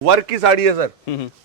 Work की साड़ी है sir.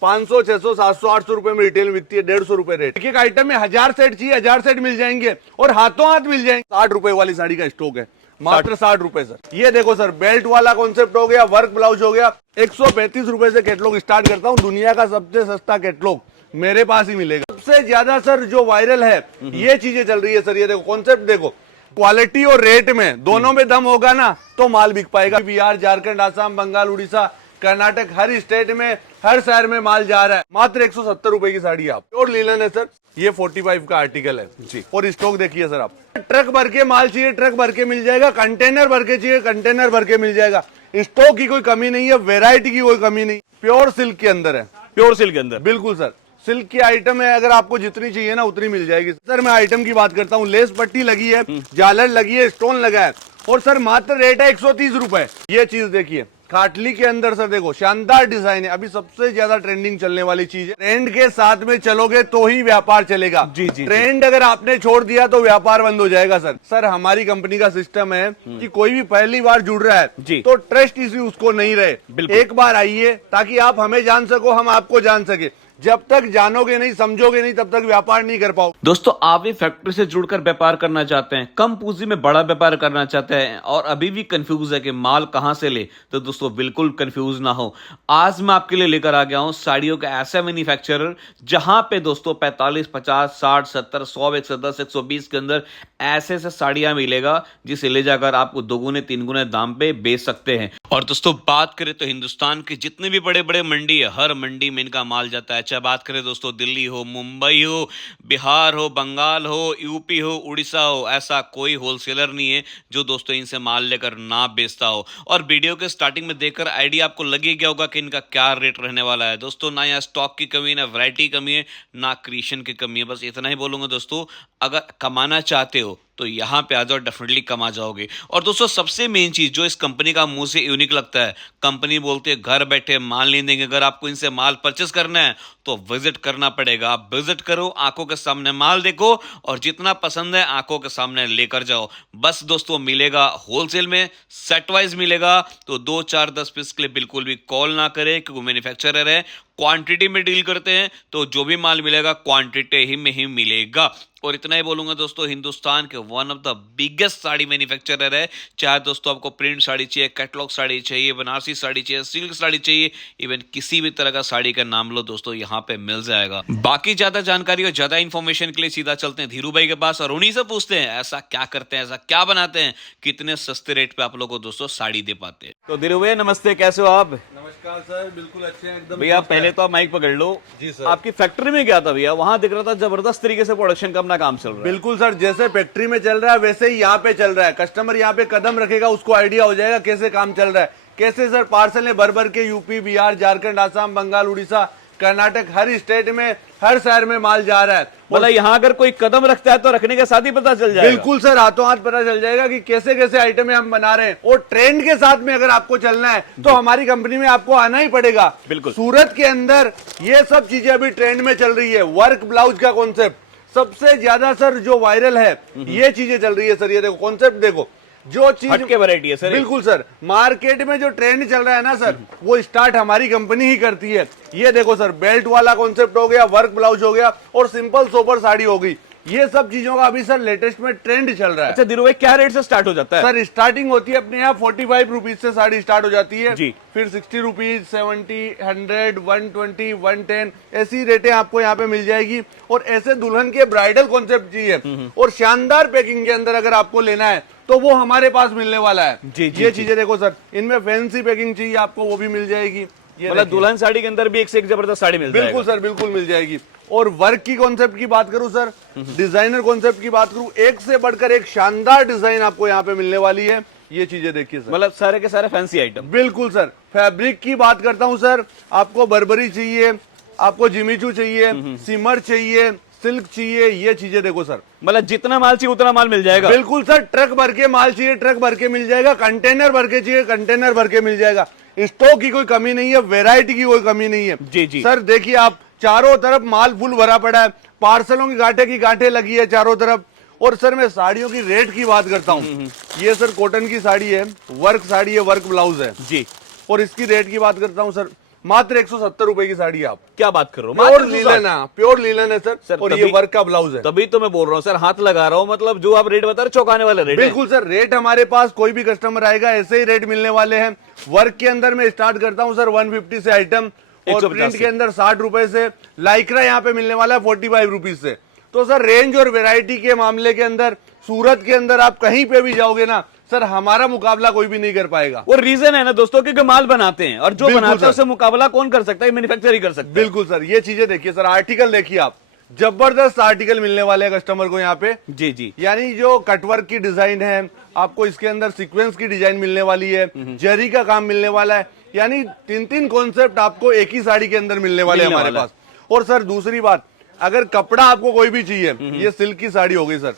500, 600, 700, 800 रुपए में रिटेल बिकती है, 150 रुपए रेट। एक एक आइटम में 1000 सेट चाहिए, 1000 सेट मिल जाएंगे और हाथों हाथ मिल जाएंगे। 60 रुपए वाली साड़ी का स्टॉक है, मात्र 60 रुपए सर। ये देखो सर, बेल्ट वाला कॉन्सेप्ट हो गया, वर्क ब्लाउज हो गया। 135 रुपए से कैटलॉग स्टार्ट करता हूँ। दुनिया का सबसे सस्ता कैटलॉग मेरे पास ही मिलेगा। सबसे ज्यादा सर जो वायरल है ये चीजें चल रही है सर। ये देखो कॉन्सेप्ट, देखो क्वालिटी और रेट में दोनों में दम होगा ना तो माल बिक पाएगा। बिहार, झारखंड, आसाम, बंगाल, उड़ीसा, कर्नाटक, हर स्टेट में, हर शहर में माल जा रहा है। मात्र 170 रुपए की साड़ी आप। प्योर लिनन है सर। ये 45 का आर्टिकल है जी। और स्टॉक देखिए सर, आप ट्रक भर के माल चाहिए, ट्रक भर के मिल जाएगा। कंटेनर भर के चाहिए, कंटेनर भर के मिल जाएगा। स्टॉक की कोई कमी नहीं है, वेरायटी की कोई कमी नहीं। प्योर सिल्क के अंदर है, प्योर सिल्क के अंदर। बिल्कुल सर, सिल्क की आइटम है। अगर आपको जितनी चाहिए ना उतनी मिल जाएगी सर। मैं आइटम की बात करता हूँ। लेस पट्टी लगी है, झालर लगी है, स्टोन लगा है और सर मात्र रेट है 130 रुपए। ये चीज देखिए खाटली के अंदर सर, देखो शानदार डिजाइन है। अभी सबसे ज्यादा ट्रेंडिंग चलने वाली चीज है। ट्रेंड के साथ में चलोगे तो ही व्यापार चलेगा। जी जी। ट्रेंड अगर आपने छोड़ दिया तो व्यापार बंद हो जाएगा सर। सर हमारी कंपनी का सिस्टम है कि कोई भी पहली बार जुड़ रहा है जी। तो ट्रस्ट इश्यू उसको नहीं रहे। एक बार आइए ताकि आप हमें जान सको, हम आपको जान सके। जब तक जानोगे नहीं, समझोगे नहीं, तब तक व्यापार नहीं कर पाओ। दोस्तों, आप भी फैक्ट्री से जुड़कर व्यापार करना चाहते हैं, कम पूंजी में बड़ा व्यापार करना चाहते हैं और अभी भी कंफ्यूज है कि माल कहां से ले, तो दोस्तों बिल्कुल कंफ्यूज ना हो। आज मैं आपके लिए लेकर आ गया हूं साड़ियों का ऐसा मैन्युफैक्चरर जहां पे दोस्तों 45, 50, 60, 70, 100, 110, 120 के अंदर ऐसे ऐसे साड़ियां मिलेगा जिसे ले जाकर आपको दोगुने तीन गुने दाम पे बेच सकते हैं। और दोस्तों बात करें तो हिंदुस्तान के जितने भी बड़े बड़े मंडी है, हर मंडी में इनका माल जाता है। चाहे बात करें दोस्तों दिल्ली हो, मुंबई हो, बिहार हो, बंगाल हो, यूपी हो, उड़ीसा हो, ऐसा कोई होलसेलर नहीं है जो दोस्तों इनसे माल लेकर ना बेचता हो। और वीडियो के स्टार्टिंग में देखकर आइडिया आपको लग ही गया होगा कि इनका क्या रेट रहने वाला है। दोस्तों ना यहाँ स्टॉक की कमी है, ना वैरायटी की कमी है, ना क्रिएशन की कमी है। बस इतना ही बोलूंगा दोस्तों, अगर कमाना चाहते हो तो यहां पे आ जाओ, डेफिनेटली कमा जाओगे। और दोस्तों सबसे मेन चीज जो इस कंपनी का मुंह से यूनिक लगता है, कंपनी बोलती है घर बैठे माल नहीं देंगे। अगर आपको इनसे माल परचेस करना है तो विजिट करना पड़ेगा। आप विजिट करो, आंखों के सामने माल देखो और जितना पसंद है आंखों के सामने लेकर जाओ। बस दोस्तों मिलेगा होलसेल में, सेट वाइज मिलेगा। तो 2, 4, 10 पीस के लिए बिल्कुल भी कॉल ना करें क्योंकि मैन्युफैक्चरर है, क्वांटिटी में डील करते हैं। तो जो भी माल मिलेगा क्वांटिटी ही में ही मिलेगा। और इतना ही बोलूंगा दोस्तों, हिंदुस्तान के one of the biggest sari manufacturer है। चाहे दोस्तों आपको प्रिंट साड़ी चाहिए, कैटलॉग साड़ी चाहिए, बनारसी साड़ी चाहिए, सिल्क साड़ी चाहिए, इवन किसी भी तरह का साड़ी का नाम लो दोस्तों यहाँ पे मिल जाएगा। बाकी ज्यादा जानकारी और ज्यादा इंफॉर्मेशन के लिए सीधा चलते हैं धीरू भाई के पास और उन्हीं से पूछते हैं ऐसा क्या करते हैं, ऐसा क्या बनाते हैं, कितने सस्ते रेट पे आप लोगों को दोस्तों साड़ी दे पाते हैं। तो धीरू भैया नमस्ते, कैसे हो आप? नमस्कार सर, बिल्कुल अच्छे हैं एकदम। भैया पहले तो आप माइक पकड़ लो। जी सर। आपकी फैक्ट्री में क्या था भैया? वहां दिख रहा था जबरदस्त तरीके से प्रोडक्शन का अपना काम चल रहा है। बिल्कुल सर, जैसे फैक्ट्री में चल रहा है वैसे ही यहाँ पे चल रहा है। कस्टमर यहाँ पे कदम रखेगा उसको आइडिया हो जाएगा कैसे काम चल रहा है। कैसे सर पार्सल भर भर के यूपी, बिहार, झारखंड, आसाम, बंगाल, उड़ीसा, कर्नाटक, हर स्टेट में, हर शहर में माल जा रहा है। मतलब यहाँ अगर कोई कदम रखता है तो रखने के साथ ही पता चल जाएगा। बिल्कुल सर, हाथों हाथ पता चल जाएगा कि कैसे कैसे आइटम हम बना रहे हैं। और ट्रेंड के साथ में अगर आपको चलना है तो हमारी कंपनी में आपको आना ही पड़ेगा। बिल्कुल। सूरत के अंदर ये सब चीजें अभी ट्रेंड में चल रही है। वर्क ब्लाउज का कॉन्सेप्ट सबसे ज्यादा सर जो वायरल है ये चीजें चल रही है सर। ये देखो कॉन्सेप्ट, देखो जो चीज हटके वैरायटी है सर। बिल्कुल सर, मार्केट में जो ट्रेंड चल रहा है ना सर, वो स्टार्ट हमारी कंपनी ही करती है। ये देखो सर, बेल्ट वाला कॉन्सेप्ट हो गया, वर्क ब्लाउज हो गया और सिंपल सोबर साड़ी हो गई। ये सब चीजों का अभी सर लेटेस्ट में ट्रेंड चल रहा है। अच्छा धीरू भाई, क्या रेट से स्टार्ट हो जाता है? सर स्टार्टिंग होती है अपने यहाँ 45 रुपीज से साड़ी स्टार्ट हो जाती है जी। फिर 60 रुपीज, 70, 100, 120, 110 ऐसी रेटें आपको यहाँ पे मिल जाएगी। और ऐसे दुल्हन के ब्राइडल कॉन्सेप्ट चाहिए और शानदार पैकिंग के अंदर अगर आपको लेना है तो वो हमारे पास मिलने वाला है। जी, जी, ये चीजें देखो सर, इनमें फैंसी पैकिंग चाहिए आपको वो भी मिल जाएगी। मतलब दुल्हन साड़ी के अंदर भी एक से एक जबरदस्त साड़ी मिल जाएगा। बिल्कुल सर, बिल्कुल मिल जाएगी। और वर्क की कॉन्सेप्ट की बात करूं सर, डिजाइनर कॉन्सेप्ट की बात करूं, एक से बढ़कर एक शानदार डिजाइन आपको यहाँ पे मिलने वाली है। ये चीजें देखिए सर, मतलब सारे के सारे फैंसी आइटम। बिल्कुल सर। फैब्रिक की बात करता हूं सर, आपको बर्बरी चाहिए, आपको जिमीचू चाहिए, सिमर चाहिए, सिल्क चाहिए, ये चीजें देखो सर। मतलब जितना माल चाहिए उतना माल मिल जाएगा। बिल्कुल सर, ट्रक भर के माल चाहिए, ट्रक भर के मिल जाएगा। कंटेनर भर के चाहिए, कंटेनर भर के मिल जाएगा। स्टॉक की कोई कमी नहीं है, वेरायटी की कोई कमी नहीं है। जी जी। सर देखिए आप, चारों तरफ माल फुल भरा पड़ा है, पार्सलों की गांठें लगी है चारों तरफ। और सर मैं साड़ियों की रेट की बात करता हूँ। ये सर कॉटन की साड़ी है, वर्क साड़ी है, वर्क ब्लाउज है जी। और इसकी रेट की बात करता हूँ सर, मात्र 170 रुपए की साड़ी आप। क्या बात कर रहे हो, प्योर मात्र 160? लीलन है, प्योर लीलन है सर। और ये वर्क का ब्लाउज है। तभी तो मैं बोल रहा हूँ सर, हाथ लगा रहा हूँ, मतलब जो आप रेट बता रहे चौंकाने वाले रेट है। बिल्कुल सर, रेट हमारे पास कोई भी कस्टमर आएगा ऐसे ही रेट मिलने वाले हैं। वर्क के अंदर मैं स्टार्ट करता हूँ सर 150 से आइटम, और प्रिंट के अंदर 60 रुपए से। लाइक्रा यहाँ पे मिलने वाला है 45 रुपीज से। तो सर रेंज और वेराइटी के मामले के अंदर सूरत के अंदर आप कहीं पे भी जाओगे ना सर, हमारा मुकाबला कोई भी नहीं कर पाएगा। वो रीजन है ना दोस्तों, क्योंकि माल बनाते हैं, और जो बनाता है उससे मुकाबला कौन कर सकता है, मैन्युफैक्चर ही कर सकता है। बिल्कुल सर, ये चीजें देखिए सर, आर्टिकल देखिए आप, जबरदस्त आर्टिकल मिलने वाले हैं कस्टमर को यहाँ पे। जी जी, यानी जो कटवर्क की डिजाइन है, आपको इसके अंदर सीक्वेंस की डिजाइन मिलने वाली है, जरी का काम मिलने वाला है, यानी 3-3 कॉन्सेप्ट आपको एक ही साड़ी के अंदर मिलने वाले हैं हमारे पास। और सर दूसरी बात, अगर कपड़ा आपको कोई भी चाहिए, ये सिल्क की साड़ी हो गई सर,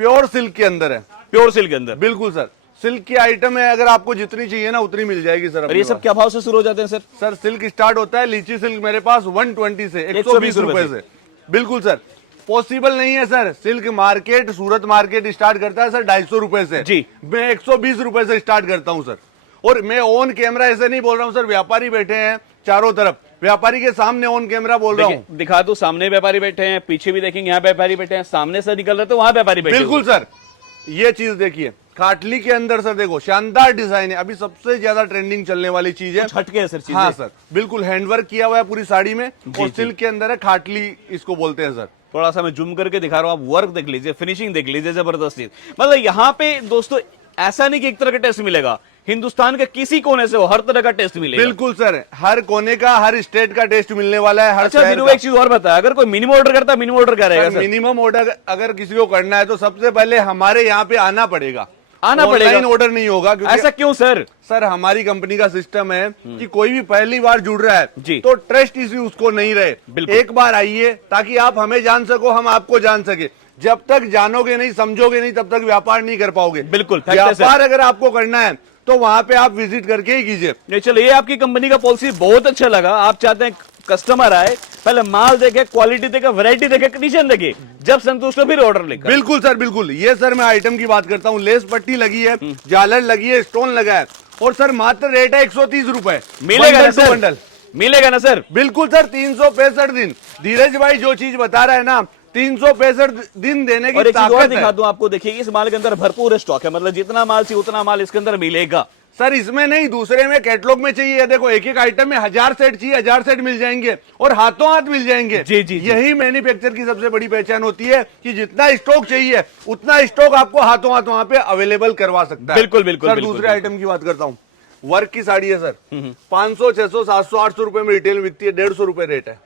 प्योर सिल्क के अंदर है, प्योर सिल्क के अंदर। बिल्कुल सर, सिल्क की आइटम है, अगर आपको जितनी चाहिए ना उतनी मिल जाएगी सर। और ये सब क्या भाव से शुरू हो जाते हैं सर? सर सिल्क स्टार्ट होता है, लीची सिल्क मेरे पास 120 से 120 रुपए से। बिल्कुल सर, पॉसिबल नहीं है सर, सिल्क मार्केट, सूरत मार्केट स्टार्ट करता है सर 250 रुपए से जी, मैं 120 रुपए से स्टार्ट करता हूं सर। और मैं ऑन कैमरा ऐसे नहीं बोल रहा हूं सर, व्यापारी बैठे हैं चारों तरफ, व्यापारी के सामने ऑन कैमरा बोल रहा हूं। दिखा दो, सामने व्यापारी बैठे हैं, पीछे भी देखेंगे यहाँ व्यापारी बैठे हैं, सामने से निकल रहे तो वहां व्यापारी बैठे। बिल्कुल सर, ये चीज देखिए खाटली के अंदर सर, देखो शानदार डिजाइन है, अभी सबसे ज्यादा ट्रेंडिंग चलने वाली चीज है। हटके है सर चीजें। हाँ सर, बिल्कुल हैंडवर्क किया हुआ है पूरी साड़ी में, और सिल्क के अंदर है, खाटली इसको बोलते हैं सर। थोड़ा सा मैं जूम करके दिखा रहा हूँ, आप वर्क देख लीजिए, फिनिशिंग देख लीजिए, जबरदस्त चीज। मतलब यहाँ पे दोस्तों ऐसा नहीं कि एक तरह का टेस्ट मिलेगा, हिंदुस्तान के किसी कोने से हो हर तरह का टेस्ट मिलेगा। बिल्कुल सर, हर कोने का, हर स्टेट का टेस्ट मिलने वाला है, हर अच्छा शहर फिर का। एक चीज और बता, अगर कोई मिनिमम ऑर्डर करता है, मिनिमम ऑर्डर क्या रहेगा सर? मिनिमम ऑर्डर अगर किसी को करना है तो सबसे पहले हमारे यहाँ पे आना पड़ेगा, आना पड़ेगा, ऑनलाइन ऑर्डर नहीं होगा। क्योंकि ऐसा क्यों सर? सर हमारी कंपनी का सिस्टम है कि कोई भी पहली बार जुड़ रहा है जी, तो ट्रस्ट इश्यू उसको नहीं रहे। एक बार आइए ताकि आप हमें जान सको, हम आपको जान सके। जब तक जानोगे नहीं, समझोगे नहीं, तब तक व्यापार नहीं कर पाओगे। बिल्कुल, व्यापार अगर आपको करना है तो वहां पे आप विजिट करके ही कीजिए। चलो, ये आपकी कंपनी का पॉलिसी बहुत अच्छा लगा। आप चाहते हैं कस्टमर आए, पहले माल देखे, क्वालिटी देखे, वैरायटी देखे, कंडीशन देखे, जब संतुष्ट हो फिर ऑर्डर लेकर। बिल्कुल सर, बिल्कुल। ये सर मैं आइटम की बात करता हूँ, लेस पट्टी लगी है, झालर लगी है, स्टोन लगा है, और सर मात्र रेट है 130 रुपए। मिलेगा ना सर? बंडल मिलेगा ना सर? बिल्कुल सर, 365 दिन। धीरज भाई जो चीज बता रहा है ना, 365 दिन देने की ताकत है। दिखा दूं आपको, देखिए इस माल के अंदर भरपूर स्टॉक है, मतलब जितना माल चाहिए उतना माल इसके अंदर मिलेगा सर। इसमें नहीं, दूसरे में कैटलॉग में चाहिए, देखो एक एक आइटम में 1000 सेट चाहिए, 1000 सेट मिल जाएंगे, और हाथों हाथ मिल जाएंगे। जी, जी, जी। यही मैन्युफैक्चर की सबसे बड़ी पहचान होती है कि जितना स्टॉक चाहिए उतना स्टॉक आपको हाथों हाथ वहां पे अवेलेबल करवा सकता है। बिल्कुल बिल्कुल। सर दूसरे आइटम की बात करता हूँ, वर्क की साड़ी है सर, 500, 600, 700, 800 रुपए में रिटेल बिकती है, 150 रुपए रेट है,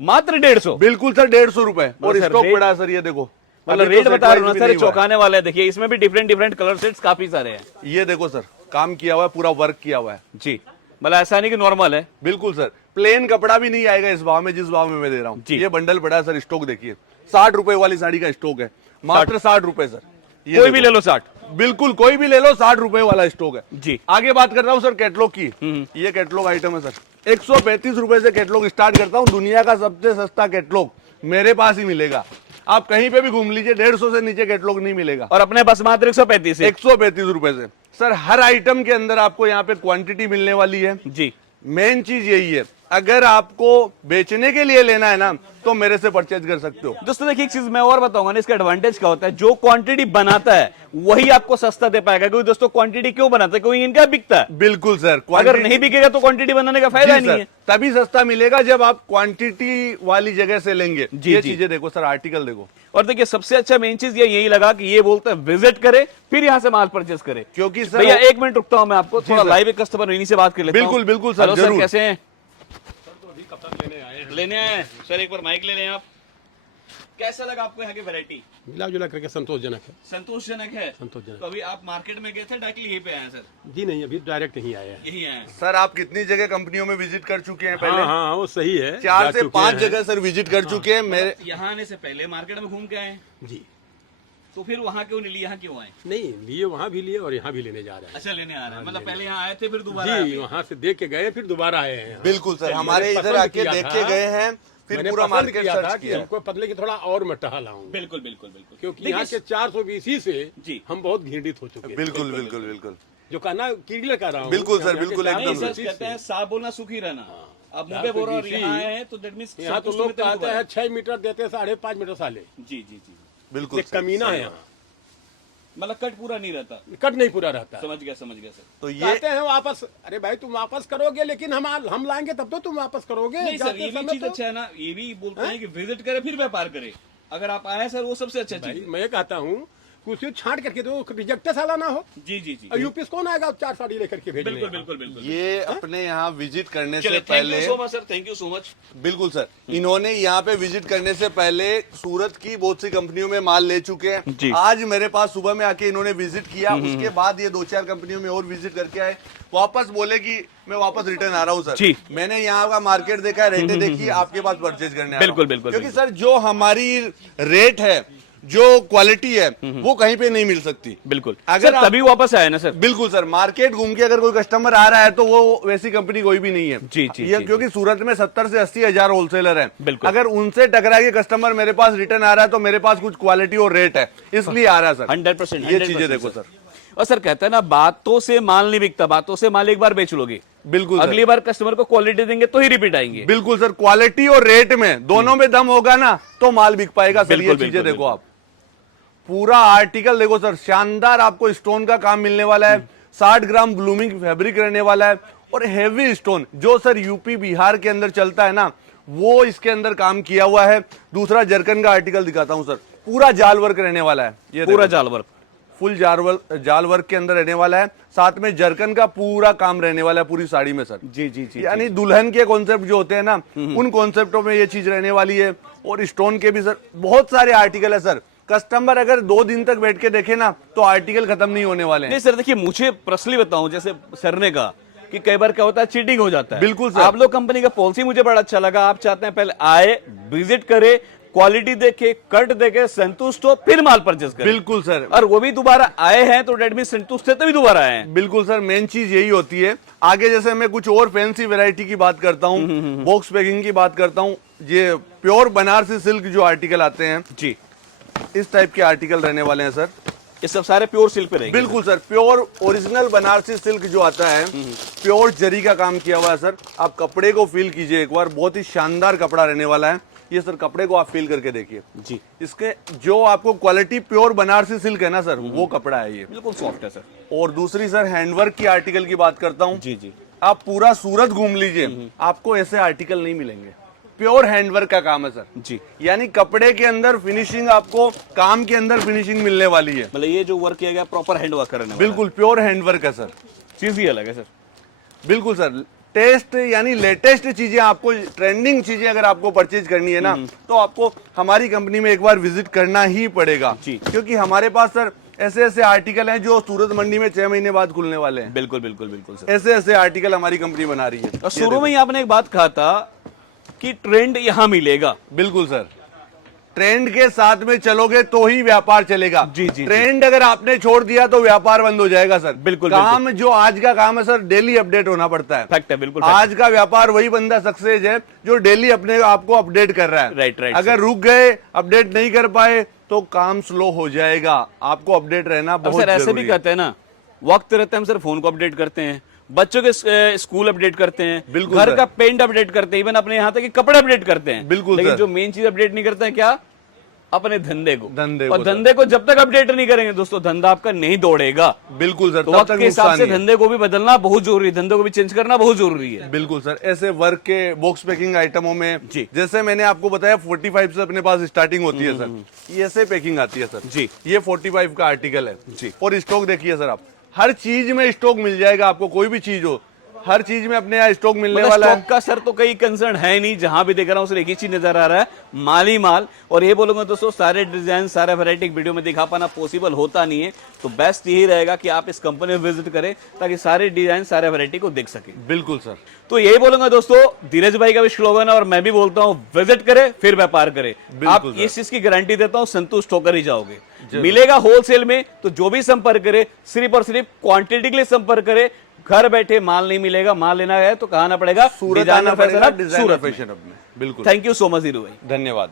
मात्र 150। बिल्कुल सर, 150 रुपए, और सर, स्टॉक पड़ा है सर, ये देखो। मतलब रेट बता रहा हूं ना सर, चौंकाने वाला है। देखिए इसमें भी डिफरेंट डिफरेंट कलर सेट्स काफी सारे हैं। ये देखो सर, काम किया हुआ है, पूरा वर्क किया हुआ है जी, मतलब ऐसा नहीं कि नॉर्मल है। बिल्कुल सर, प्लेन कपड़ा भी नहीं आएगा इस भाव में जिस भाव में मैं दे रहा हूँ। ये बंडल पड़ा है सर, स्टॉक देखिए, 60 रुपए वाली साड़ी का स्टॉक है, मात्र 60 रुपए सर। कोई भी ले लो 60, बिल्कुल कोई भी ले लो, 60 रुपए वाला स्टॉक है जी। आगे बात कर रहा हूँ सर कैटलॉग की। ये कैटलॉग आइटम है सर, 135 रुपए से कैटलॉग स्टार्ट करता हूँ। दुनिया का सबसे सस्ता कैटलॉग मेरे पास ही मिलेगा, आप कहीं पे भी घूम लीजिए, 150 से नीचे कैटलॉग नहीं मिलेगा। और अपने पास मात्र 135 रुपए से सर। हर आइटम के अंदर आपको यहाँ पे क्वांटिटी मिलने वाली है जी। मेन चीज यही है, अगर आपको बेचने के लिए लेना है ना तो मेरे से परचेज कर सकते हो। दोस्तों देखिए एक चीज मैं और बताऊंगा ना, इसका एडवांटेज क्या होता है, जो क्वांटिटी बनाता है वही आपको सस्ता दे पाएगा। क्योंकि दोस्तों क्वांटिटी क्यों बनाता है, क्योंकि इनका बिकता है। बिल्कुल सर, अगर नहीं बिकेगा तो क्वांटिटी बनाने का फायदा नहीं है। तभी सस्ता मिलेगा जब आप क्वांटिटी वाली जगह से लेंगे। ये चीजें देखो सर, आर्टिकल देखो। और देखिए सबसे अच्छा मेन चीज ये यही लगा कि ये बोलते हैं विजिट करे फिर यहाँ से माल परचेस करे। क्योंकि सर भैया 1 मिनट रुकता हूँ मैं, आपको थोड़ा लाइव एक कस्टमर इन्हीं से बात कर लेता हूं। बिल्कुल बिल्कुल सर, जरूर। कैसे हैं? लेने आए सर, एक बार माइक ले लें आप। कैसा लगा आपको यहाँ की वैरायटी? मिला जुला करके संतोषजनक है। संतोषजनक है। संतोषजनक। तो अभी आप मार्केट में गए थे, डायरेक्टली यहीं पे आए हैं सर? जी नहीं, अभी डायरेक्ट यहीं आए हैं। यहीं आए हैं सर। आप कितनी जगह कंपनियों में विजिट कर चुके हैं पहले? हाँ हाँ, वो सही है, 4 से 5 जगह सर विजिट कर चुके हैं। मेरे यहाँ आने से पहले मार्केट में घूम के आए जी। तो फिर वहाँ क्यों नहीं लिए, यहाँ क्यों आए? नहीं लिए, वहाँ भी लिए और यहाँ भी लेने जा रहे हैं। अच्छा, लेने आ रहे हैं, मतलब पहले यहाँ आए थे फिर दोबारा जी, वहाँ से देख के गए फिर दोबारा आए हैं। बिल्कुल सर, हमारे इधर आके देख के गए हैं, फिर पूरा मार्केट सर्च किया। हमको पतले की थोड़ा और मैं टहला हूँ। बिल्कुल बिल्कुल बिल्कुल। क्योंकि यहाँ के 420 से जी हम बहुत घृणित हो चुके हैं। बिल्कुल बिल्कुल बिल्कुल, जो कहना कीड़े का रहा हूँ। बिल्कुल सर, बिल्कुल एकदम। कहते हैं साफ बोलना सुखी रहना। आप मुंह पे बोल रहे हो और 420 यहाँ आए हैं तो दैट मींस यहाँ तो लोग कहते हैं 6 मीटर देते हैं, 5.5 मीटर साले। जी जी जी, बिल्कुल एक कमीना है यहाँ, मतलब कट पूरा नहीं रहता। कट नहीं पूरा रहता। समझ गया सर। तो ये कहते हैं वापस, अरे भाई तुम वापस करोगे, लेकिन हम लाएंगे तब तो तुम वापस करोगे। नहीं सर, जाते ये भी समय चीज तो- अच्छा है ना, ये भी बोलते हैं कि विजिट करे फिर व्यापार करे। अगर आप आए सर वो सबसे अच्छा भाई चीज। मैं कहता हूँ कुछ छांट करके दो, रिजेक्ट साला ना हो। जी जी जी, और यूपी से कौन आएगा 4 साड़ी लेकर के भेजने? बिल्कुल बिल्कुल बिल्कुल। ये अपने यहाँ विजिट करने से चलिए, थैंक पहले, you so much sir, thank you so much. बिल्कुल सर, इन्होंने यहाँ पे विजिट करने से पहले सूरत की बहुत सी कंपनियों में माल ले चुके जी। हैं। आज मेरे पास सुबह में आके इन्होंने विजिट किया, उसके बाद ये 2-4 कंपनियों में और विजिट करके आए, वापस बोले कि मैं वापस रिटर्न आ रहा हूँ सर। जी। मैंने यहाँ का मार्केट देखा, रेटें देखी, आपके पास परचेज करने आ रहा हूं। बिल्कुल, बिल्कुल, क्योंकि सर जो हमारी रेट है, जो क्वालिटी है, वो कहीं पे नहीं मिल सकती। बिल्कुल, अगर सर आप- तभी वापस आए ना सर। बिल्कुल सर, मार्केट घूम के अगर कोई कस्टमर आ रहा है तो वो वैसी कंपनी कोई भी नहीं है। जी, जी, ये जी, क्योंकि सूरत में 70 से 80 हजार होलसेलर हैं। बिल्कुल। अगर उनसे टकरा के कस्टमर मेरे पास रिटर्न आ रहा है तो मेरे पास कुछ क्वालिटी और रेट है, इसलिए आ रहा है सर। 100%। ये चीजें देखो सर। और सर कहते हैं ना, बातों से माल नहीं बिकता, बातों से माल एक बार बेच लोगे, बिल्कुल सर। अगली बार कस्टमर को क्वालिटी देंगे तो ही रिपीट आएंगे। बिल्कुल सर, क्वालिटी और रेट में दोनों में दम होगा ना तो माल बिक पाएगा सर। ये बिल्कुल, चीजें बिल्कुल, देखो आप, पूरा आर्टिकल देखो सर, शानदार आपको स्टोन का काम मिलने वाला है। 60 ग्राम ब्लूमिंग फैब्रिक रहने वाला है और हेवी स्टोन जो सर यूपी बिहार के अंदर चलता है ना, वो इसके अंदर काम किया हुआ है। दूसरा जरकन का आर्टिकल दिखाता हूं सर, पूरा जाल वर्क रहने वाला है। ये पूरा देखो, जाल वर्क, फुल जाल वर्क के अंदर रहने वाला है, साथ में जरकन का पूरा काम रहने वाला है पूरी साड़ी में सर। जी जी जी, यानी दुल्हन के कॉन्सेप्ट जो होते हैं ना, उन कॉन्सेप्टों में ये चीज रहने वाली है। और स्टोन के भी सर बहुत सारे आर्टिकल है सर। कस्टमर अगर 2 दिन तक बैठ के देखे ना तो आर्टिकल खत्म नहीं होने वाले हैं। नहीं सर देखिए, मुझे पर्सनली बताऊं, जैसे सर ने कहा कि कई बार क्या होता है, चीटिंग हो जाता है। बिल्कुल सर। आप लोग कंपनी का पॉलिसी मुझे बड़ा अच्छा लगा। आप चाहते हैं पहले आए, विजिट करे, क्वालिटी देखे, कट देखे, संतुष्ट हो, फिर माल परचेस करे। बिल्कुल सर, और वो भी दोबारा आए हैं तो डेट मीन संतुष्ट है तभी दोबारा आए हैं। बिल्कुल सर, मेन चीज यही होती है। आगे जैसे मैं कुछ और फैंसी वैरायटी की बात करता हूँ, बॉक्स पैकिंग की बात करता हूँ, ये प्योर बनारसी सिल्क जो आर्टिकल आते हैं, जी, इस टाइप के आर्टिकल रहने वाले हैं सर। ये सब सारे प्योर सिल्क पे रहेंगे। बिल्कुल sir, pure original Banarasi silk जो आता है, प्योर जरी का काम किया हुआ है सर। आप कपड़े को फील कीजिए एक बार, बहुत ही शानदार कपड़ा रहने वाला है ये सर। कपड़े को आप फील करके देखिए जी, इसके, जो आपको क्वालिटी प्योर बनारसी सिल्क है ना सर, वो कपड़ा है ये। बिल्कुल सॉफ्ट है सर। और दूसरी सर हैंडवर्क की आर्टिकल की बात करता हूँ। जी जी, आप पूरा सूरत घूम लीजिए, आपको ऐसे आर्टिकल नहीं मिलेंगे। प्योर हैंडवर्क का काम है सर जी, यानी कपड़े के अंदर फिनिशिंग, आपको काम के अंदर फिनिशिंग मिलने वाली है। मतलब ये जो वर्क किया गया प्रॉपर हैंड वर्क करने वाला बिल्कुल प्योर हैंडवर्क है सर। चीज ही अलग है सर। बिल्कुल सर, टेस्ट यानी लेटेस्ट चीजें, आपको ट्रेंडिंग चीजें अगर आपको परचेज करनी है ना, तो आपको हमारी कंपनी में एक बार विजिट करना ही पड़ेगा जी। क्योंकि हमारे पास सर ऐसे ऐसे आर्टिकल हैं जो सूरत मंडी में 6 महीने बाद खुलने वाले हैं। बिल्कुल बिल्कुल बिल्कुल सर। ऐसे ऐसे आर्टिकल हमारी कंपनी बना रही है। और शुरू में ही आपने एक बात कहा था कि ट्रेंड यहाँ मिलेगा। बिल्कुल सर, ट्रेंड के साथ में चलोगे तो ही व्यापार चलेगा। जी, जी, ट्रेंड अगर आपने छोड़ दिया तो व्यापार बंद हो जाएगा सर। बिल्कुल, काम जो आज का काम है सर, डेली अपडेट होना पड़ता है। फैक्ट है, बिल्कुल fact आज का व्यापार वही बंदा सक्सेस है जो डेली अपने आप को अपडेट कर रहा है। राइट, राइट, अगर रुक गए, अपडेट नहीं कर पाए तो काम स्लो हो जाएगा। आपको अपडेट रहना अब बहुत सर ऐसे जरूरी भी है। कहते हैं ना, वक्त रहते हैं हम सर फोन को अपडेट करते हैं, बच्चों के स्कूल अपडेट करते हैं, बिल्कुल घर सर। का पेंट अपडेट करते हैं, इवन अपने यहाँ तक कि कपड़े अपडेट करते हैं। बिल्कुल लेकिन सर। जो मेन चीज अपडेट नहीं करते हैं क्या? अपने धंधे को। धंधे और को धंधे को जब तक अपडेट नहीं करेंगे दोस्तों, धंधा आपका नहीं दौड़ेगा। बिल्कुल सर, तो तब वक्त तक के हिसाब नुकसान से ही है। धंधे को भी बदलना बहुत जरूरी है, धंधे को भी चेंज करना बहुत जरूरी है। बिल्कुल सर, ऐसे वर्क के बॉक्स पैकिंग आइटमों में जी। जैसे मैंने आपको बताया 45 से अपने पास स्टार्टिंग होती है सर। ये ऐसे पैकिंग आती है सर जी। ये 45 का आर्टिकल है जी। और स्टॉक देखिए सर, आप हर चीज में स्टॉक मिल जाएगा आपको, कोई भी चीज हो, हर चीज में अपने यहाँ स्टॉक मिलने मतलब वाला स्टॉक है। का सर तो कई कंसर्न है नहीं, जहां भी देख रहा हूं सिर्फ एक ही चीज नजर आ रहा है, माल ही माल। और ये बोलूंगा दोस्तों, सारे डिजाइन सारे वैरायटी वीडियो में दिखा पाना पॉसिबल होता नहीं है, तो बेस्ट यही रहेगा कि आप इस कंपनी में विजिट करें ताकि सारे डिजाइन सारे वैरायटी को देख सके। बिल्कुल सर, तो यही बोलूंगा दोस्तों, धीरज भाई का भी स्लोगन है और मैं भी बोलता हूं, विजिट करें फिर व्यापार करें। आप सर। इस चीज की गारंटी देता हूं, संतुष्ट होकर ही जाओगे। मिलेगा होलसेल में, तो जो भी संपर्क करे सिर्फ और सिर्फ क्वांटिटी के लिए संपर्क करे। घर बैठे माल नहीं मिलेगा, माल लेना है तो कहाँ आना पड़ेगा? सूरत डिजाइनर आना पड़ेगा, फैशन हब, डिजाइनर सूरत में। फैशन हब में। बिल्कुल, thank you so much Heeru भाई। धन्यवाद।